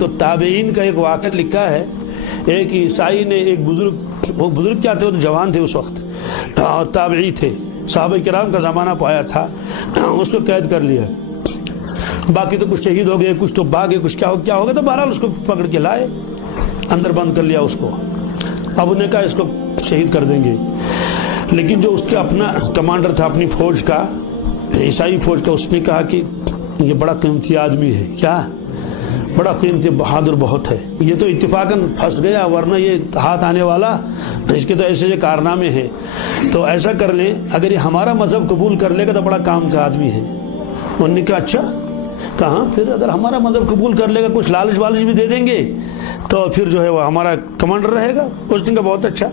تو تابعین کا ایک واقعہ لکھا ہے، ایک عیسائی نے ایک بزرگ، وہ بزرگ کیا تھے، وہ تو جوان تھے اس وقت اور تابعی تھے، صحابہ کرام کا زمانہ پایا تھا، اس کو قید کر لیا، باقی تو کچھ شہید ہو گئے، کچھ تو بھاگے، کچھ کیا ہو گیا، تو بہرحال اس کو پکڑ کے لائے، اندر بند کر لیا اس کو۔ اب انہیں کہا اس کو شہید کر دیں گے، لیکن جو اس کا اپنا کمانڈر تھا اپنی فوج کا، عیسائی فوج کا، اس نے کہا کہ یہ بڑا قیمتی آدمی ہے، کیا بڑا قیمتی، بہادر بہت ہے، یہ تو اتفاقاً پھنس گیا، ورنہ یہ ہاتھ آنے والا، اس کے تو ایسے کارنامے ہیں، تو ایسا کر لیں اگر یہ ہمارا مذہب قبول کر لے گا تو بڑا کام کا آدمی ہے۔ انہوں نے کہا اچھا، کہاں پھر اگر ہمارا مذہب قبول کر لے گا کچھ لالچ والچ بھی دے دیں گے تو پھر جو ہے وہ ہمارا کمانڈر رہے گا۔ اس نے کہا بہت اچھا۔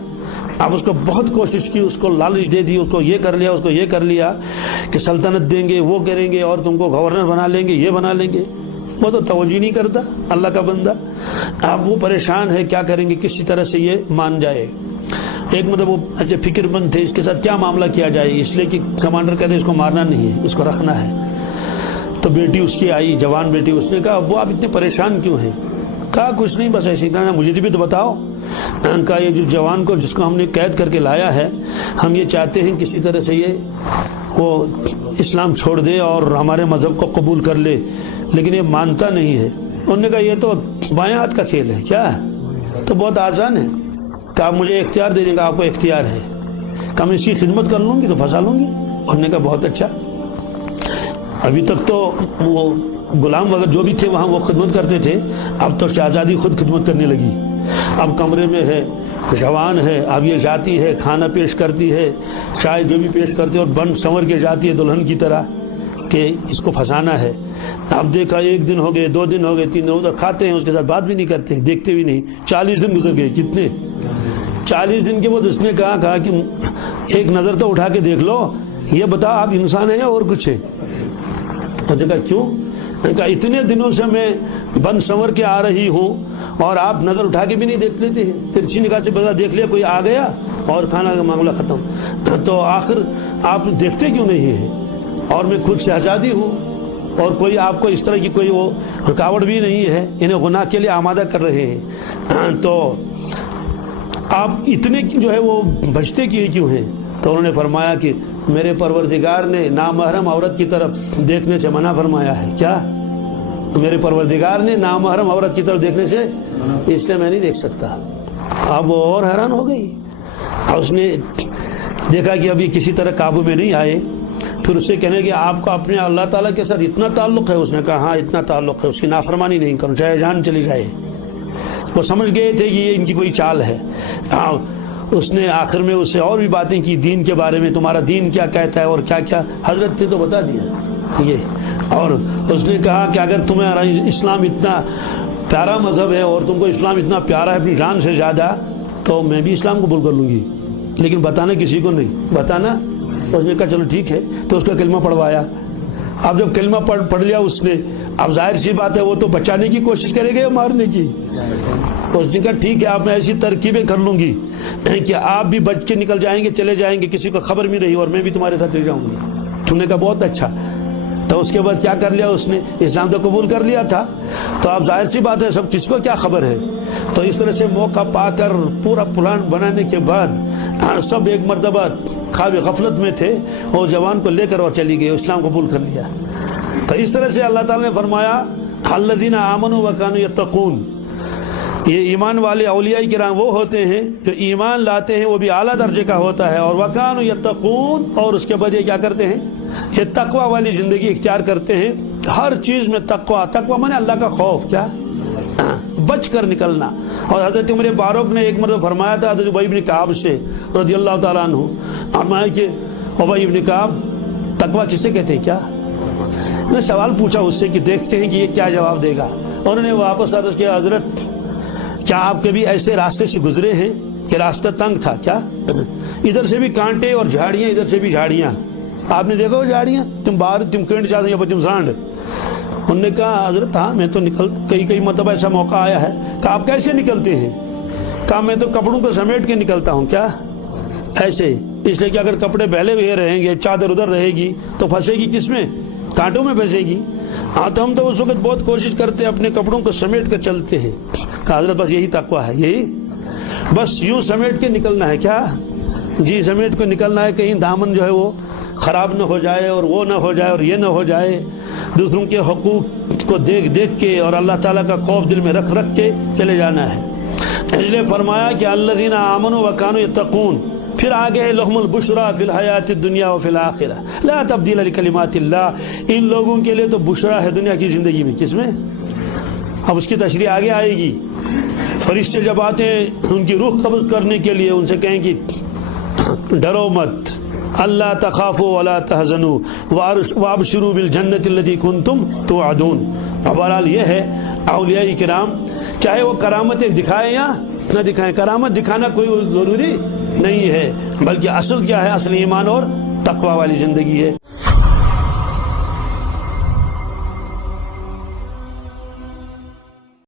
اب اس کو بہت کوشش کی، اس کو لالچ دے دی، اس کو یہ کر لیا، اس کو یہ کر لیا کہ سلطنت دیں گے، وہ کریں گے، اور تم کو گورنر بنا لیں گے، یہ بنا لیں گے۔ وہ تو توجہ نہیں کرتا اللہ کا بندہ، اب وہ پریشان ہے کیا کریں گے، کسی طرح سے یہ مان جائے۔ ایک مطلب وہ اچھے فکر مند تھے اس کے ساتھ کیا معاملہ کیا جائے، اس لیے کہ کمانڈر کہتے اس کو مارنا نہیں ہے، اس کو رکھنا ہے۔ تو بیٹی اس کی آئی، جوان بیٹی، اس نے کہا ابو آپ اتنے پریشان کیوں ہیں؟ کہا کچھ نہیں، بس ایسے ہی۔ کہا مجھے بھی تو بتاؤ۔ کہا یہ جو جوان کو جس کو ہم نے قید کر کے لایا ہے، ہم یہ چاہتے ہیں کسی طرح سے یہ وہ اسلام چھوڑ دے اور ہمارے مذہب کو قبول کر لے، لیکن یہ مانتا نہیں ہے۔ انہوں نے کہا یہ تو بائیں ہاتھ کا کھیل ہے، کیا ہے تو بہت آسان ہے۔ کہا مجھے اختیار دینے کا آپ کو اختیار ہے، کہ میں اس کی خدمت کر لوں گی تو پھنسا لوں گی۔ انہوں نے کہا بہت اچھا۔ ابھی تک تو وہ غلام وغیرہ جو بھی تھے وہاں وہ خدمت کرتے تھے، اب تو شہزادی خود خدمت کرنے لگی، اب کمرے میں ہے، جوان ہے، اب یہ جاتی ہے، کھانا پیش کرتی ہے، چائے جو بھی پیش کرتی ہے، اور بن سنور کے جاتی ہے دلہن کی طرح کہ اس کو پھنسانا ہے۔ اب دیکھا 1 دن ہو گئے، 2 دن ہو گئے، 3 دن ادھر کھاتے ہیں، اس کے ساتھ بات بھی نہیں کرتے، دیکھتے بھی نہیں۔ 40 دن گزر گئے۔ کتنے؟ 40 دن کے بعد اس نے کہا کہ ایک نظر تو اٹھا کے دیکھ لو، یہ بتا آپ انسان ہیں یا اور کچھ ہے؟ تو کہا کیوں؟ کہا اتنے دنوں سے میں بن سنور کے آ رہی ہوں اور آپ نظر اٹھا کے بھی نہیں دیکھ لیتے ہیں، ترچھی نگاہ سے بتا دیکھ لیا کوئی آ گیا اور کھانا کا معاملہ ختم، تو آخر آپ دیکھتے کیوں نہیں ہیں؟ اور میں خود شہزادی ہوں اور کوئی آپ کو اس طرح کی کوئی وہ رکاوٹ بھی نہیں ہے، انہیں گناہ کے لیے آمادہ کر رہے ہیں، تو آپ اتنے جو ہے وہ بچتے کیوں ہیں؟ تو انہوں نے فرمایا کہ میرے پروردگار نے نامحرم عورت کی طرف دیکھنے سے منع فرمایا ہے۔ کیا؟ میرے پروردگار نے نامحرم عورت کی طرف دیکھنے سے، اس لیے میں نہیں دیکھ سکتا۔ اب وہ اور حیران ہو گئی، اس نے دیکھا کہ ابھی کسی طرح قابو میں نہیں آئے، پھر اسے کہنے کہ آپ کا اپنے اللہ تعالیٰ کے ساتھ اتنا تعلق ہے؟ اس نے کہا ہاں اتنا تعلق ہے، اس کی نافرمانی نہیں کروں چاہے جان چلی جائے۔ وہ سمجھ گئے تھے کہ یہ ان کی کوئی چال ہے۔ اس نے آخر میں اس سے اور بھی باتیں کی دین کے بارے میں، تمہارا دین کیا کہتا ہے اور کیا کیا، حضرت نے تو بتا دیا یہ۔ اور اس نے کہا کہ اگر تمہارا اسلام اتنا پیارا مذہب ہے اور تم کو اسلام اتنا پیارا ہے اپنی جان سے زیادہ، تو میں بھی اسلام قبول کر لوں گی، لیکن بتانا کسی کو نہیں، بتانا۔ اس نے کہا چلو ٹھیک ہے، تو اس کا کلمہ پڑھوایا۔ اب جب کلمہ پڑھ لیا اس نے، اب ظاہر سی بات ہے وہ تو بچانے کی کوشش کرے گا یا مارنے کی؟ اس نے کہا ٹھیک ہے، آپ میں ایسی ترکیبیں کر لوں گی کہ آپ بھی بچ کے نکل جائیں گے، چلے جائیں گے، کسی کو خبر بھی نہیں، اور میں بھی تمہارے ساتھ لے جاؤں گی۔ تم نے کہا بہت اچھا۔ تو اس کے بعد کیا کر لیا اس نے؟ اسلام تو قبول کر لیا تھا، تو اب ظاہر سی بات ہے سب کس کو کیا خبر ہے۔ تو اس طرح سے موقع پا کر پورا پلان بنانے کے بعد سب ایک مرتبہ خواب غفلت میں تھے، اور جوان کو لے کر وہ چلی گئی، اسلام قبول کر لیا۔ تو اس طرح سے اللہ تعالیٰ نے فرمایا الذین آمنوا وکانوا یتقون، یہ ایمان والے اولیاء کرام وہ ہوتے ہیں جو ایمان لاتے ہیں، وہ بھی اعلیٰ درجے کا ہوتا ہے، اور وکانوا یتقون، اور اس کے بعد یہ کیا کرتے ہیں؟ یہ تقوی والی زندگی اختیار کرتے ہیں، ہر چیز میں تقوی۔ تقوی مانے اللہ کا خوف، کیا؟ بچ کر نکلنا۔ اور حضرت عمر فاروق نے ایک مرتبہ فرمایا تھا حضرت ابی بن کعب سے رضی اللہ تعالیٰ عنہ، فرمایا کہ ابی بن کعب تقوی کسے کہتے ہیں؟ کیا میں سوال پوچھا اس سے کہ دیکھتے ہیں کہ یہ کیا جواب دے گا۔ انہوں نے واپس عرض کیا حضرت کیا آپ کبھی ایسے راستے سے گزرے ہیں کہ راستہ تنگ تھا؟ کیا ادھر سے بھی کانٹے اور جھاڑیاں، ادھر سے بھی جھاڑیاں، آپ نے دیکھا وہ جھاڑیاں، تم باہر تم کینٹ جاتے ہیں تم سانڈ۔ انہوں نے کہا حضرت ہاں میں تو کئی مرتبہ ایسا موقع آیا ہے۔ کہا آپ کیسے نکلتے ہیں؟ کہا میں تو کپڑوں کو سمیٹ کے نکلتا ہوں۔ کیا ایسے؟ اس لیے کہ اگر کپڑے پہلے ہوئے رہیں گے، چادر ادھر رہے گی تو پھنسے گی کس میں؟ کانٹوں میں پھنسے گی۔ ہاں تو ہم تو اس وقت بہت کوشش کرتے اپنے کپڑوں کو سمیٹ کر چلتے ہیں. کہا حضرت بس یہی تقویٰ ہے, یہی بس یوں سمیٹ کے نکلنا ہے. کیا جی سمیٹ کے نکلنا ہے, کہیں دامن جو ہے وہ خراب نہ ہو جائے اور وہ نہ ہو جائے اور یہ نہ ہو جائے. دوسروں کے حقوق کو دیکھ دیکھ کے اور اللہ تعالیٰ کا خوف دل میں رکھ رکھ کے چلے جانا ہے. اس لیے فرمایا کہ الذین آمنوا وکانوا یتقون, پھر آگے ہے لہم البشریٰ فی الحیات الدنیا وفی الآخرہ لا تبدیل لکلمات اللہ. ان لوگوں کے لیے تو بشرا ہے دنیا کی زندگی میں. کس میں؟ اب اس کی تشریح آگے آئے گی. فرشتے جب آتے ہیں ان کی روح قبض کرنے کے لیے, ان سے کہیں کہ ڈرو مت, اللہ تخافوا ولا تحزنوا وابشروا بالجنۃ التي کنتم توعدون. بہرحال یہ ہے اولیاء کرام چاہے وہ کرامتیں دکھائیں یا نہ دکھائیں, کرامت دکھانا کوئی ضروری نہیں ہے, بلکہ اصل کیا ہے؟ اصل ایمان اور تقوی والی زندگی ہے.